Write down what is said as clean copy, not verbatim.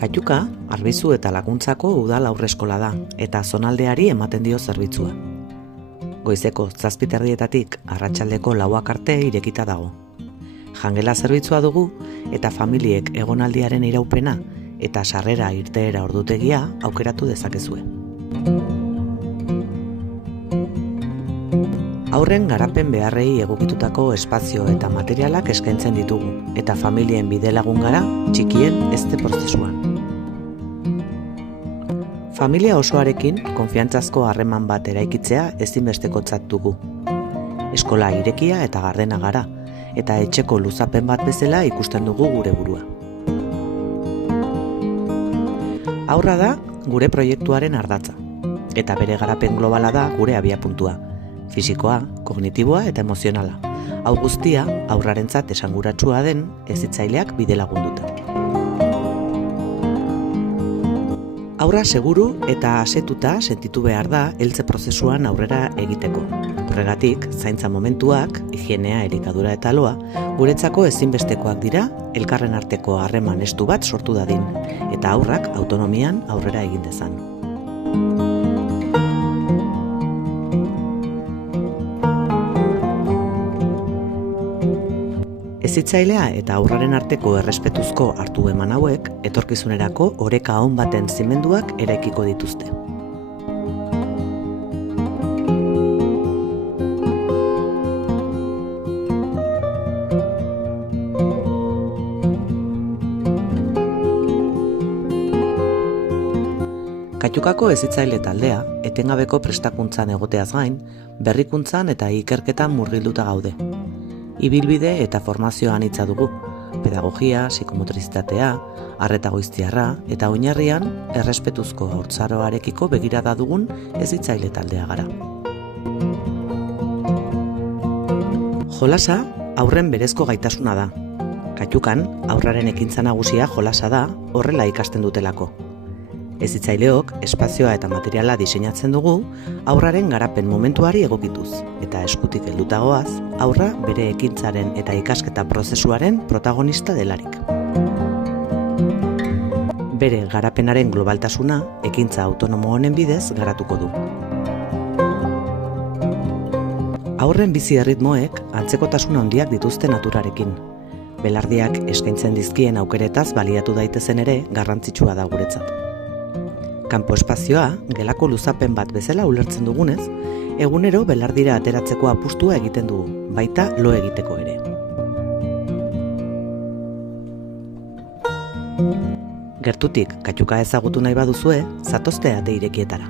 Katuka, Arbizu eta Laguntzako udal haurreskola da, eta zonaldeari ematen dio zerbitzua. Goizeko 7:00 arratsaldeko 4 arte irekita dago. Jangela zerbitzua dugu eta familiek egonaldiaren iraupena eta sarrera irteera ordutegia aukeratu dezakezue. Haurren garapen beharrei egokitutako espazio eta materialak eskaintzen ditugu, eta familien bidelagun gara txikien hezte prozesuan. Familia osoarekin konfiantzazko harreman bat eraikitzea ezinbestekotzat dugu. Eskola irekia eta gardena gara, eta etxeko luzapen bat bezala ikusten dugu gure burua. Haurra da gure proiektuaren ardatza, eta bere garapen globala da gure abiapuntua, fisikoa, kognitiboa eta emozionala. Hau guztia haurrarentzat esanguratsua den hezitzaileak bidelagunduta. Haurra seguru eta asetuta sentitu behar da heltze prozesuan aurrera egiteko. Horregatik, zaintza momentuak, higienea, elikadura eta loa, guretzako ezinbestekoak dira elkarren arteko harreman estu bat sortu dadin, eta haurrak autonomian aurrera egin dezan. Hezitzailea eta haurraren arteko errespetuzko hartu eman hauek, etorkizunerako oreka on baten zimenduak eraikiko dituzte. Katukako hezitzaile taldea, etengabeko prestakuntzan egoteaz gain, berrikuntzan eta ikerketan murgilduta gaude. Ibilbide eta formazioa anitza dugu, pedagogia, psikomotrizitatea, arreta goiztiarra eta oinarrian errespetuzko haurtzaroarekiko begirada dugun hezitzaile taldea gara. Jolasa haurren berezko gaitasuna da. Katukan haurraren ekintza nagusia jolasa da, horrela ikasten dutelako. Hezitzaileok espazioa eta materiala diseinatzen dugu haurraren garapen momentuari egokituz, eta eskutik heldutagoaz, haurra bere ekintzaren eta ikasketa prozesuaren protagonista delarik. Bere garapenaren globaltasuna ekintza autonomo honen bidez garatuko du. Haurren bizi erritmoek antzekotasun handiak dituzte naturarekin. Belardiak eskaintzen dizkien aukeretaz baliatu daitezen ere garrantzitsua da guretzat. Kanpo espazioa, gelako luzapen bat bezala ulertzen dugunez, egunero belardira ateratzeko apustua egiten dugu, baita lo egiteko ere. Gertutik Katuka ezagutu nahi baduzue, zatozte ate irekietara.